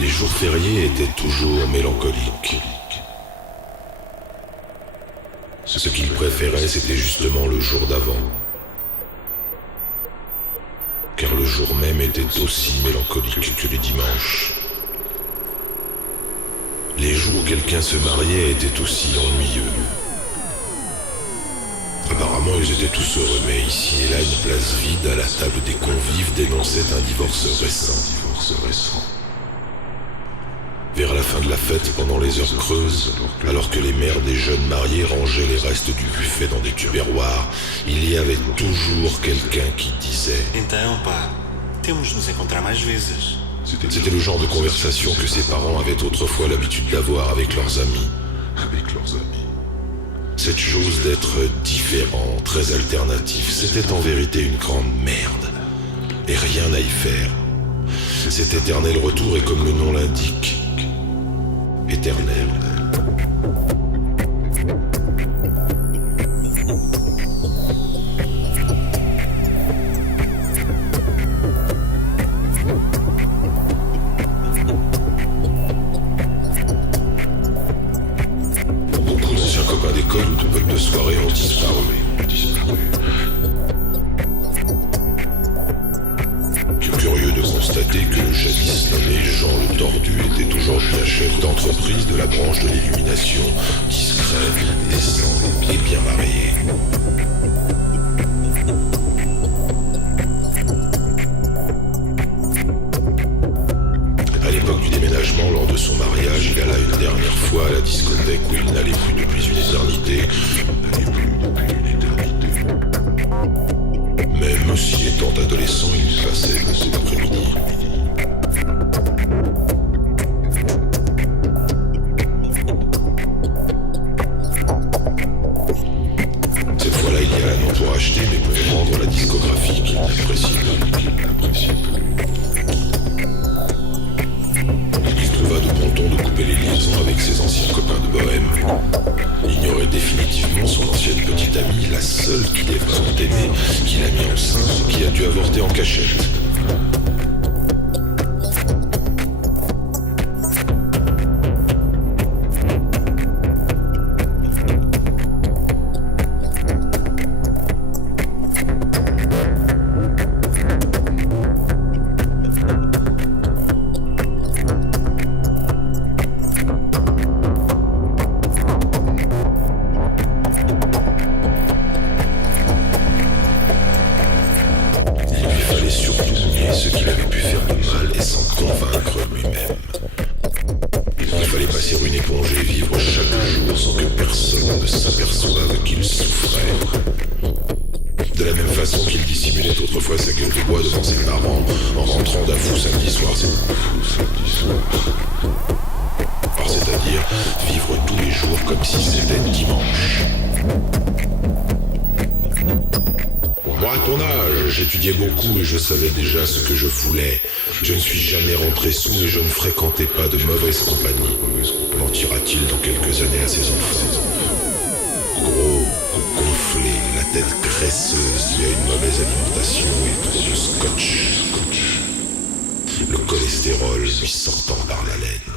Les jours fériés étaient toujours mélancoliques. Ce qu'il préférait, c'était justement le jour d'avant. Car le jour même était aussi mélancolique que les dimanches. Les jours où quelqu'un se mariait étaient aussi ennuyeux. Apparemment, ils étaient tous heureux, mais ici et là, une place vide à la table des convives dénonçait un divorce récent. Vers la fin de la fête, pendant les heures creuses, alors que les mères des jeunes mariés rangeaient les restes du buffet dans des tupperwares, il y avait toujours quelqu'un qui disait « Então, pá, temos de nos encontrar mais vezes. » C'était le genre de conversation que ses parents avaient autrefois l'habitude d'avoir avec leurs amis. Cette chose d'être différent, très alternatif, c'était en vérité une grande merde. Et rien à y faire. Cet éternel retour est comme le nom l'indique. Éternel. Beaucoup d'anciens copains d'école ou de potes de soirée ont disparu. Curieux de constater que le jadis nommé Jean le Tordu était aujourd'hui un chef d'entreprise de la branche de l'illumination, discret, décent et bien marié. À l'époque du déménagement, lors de son mariage, il alla une dernière fois à la discothèque où il n'allait plus depuis une éternité. Même si étant adolescent, il passait beaucoup d'après-midi. Cette fois-là, il y alla non pour acheter, mais pour vendre la discographie qu'il n'appréciait plus. Il trouva de bon ton de couper les liaisons avec ses anciens copains de bohème. Il ignorait définitivement son ancienne petite amie, la seule qu'il ait vraiment aimée, qu'il a mis enceinte et qui a dû avorter en cachette. Ce qu'il avait pu faire de mal et s'en convaincre lui-même. Il fallait passer une éponge et vivre chaque jour sans que personne ne s'aperçoive qu'il souffrait. De la même façon qu'il dissimulait autrefois sa gueule de bois devant ses parents en rentrant d'un fou samedi soir. Alors c'est-à-dire vivre tous les jours comme si c'était dimanche. Moi, à ton âge, j'étudiais beaucoup et je savais déjà ce que je voulais. Je ne suis jamais rentré sous et je ne fréquentais pas de mauvaise compagnie. Mentira-t-il dans quelques années à ses enfants? Gros, gonflé, la tête graisseuse, il y a une mauvaise alimentation et trop de scotch. Le cholestérol lui sortant par la laine.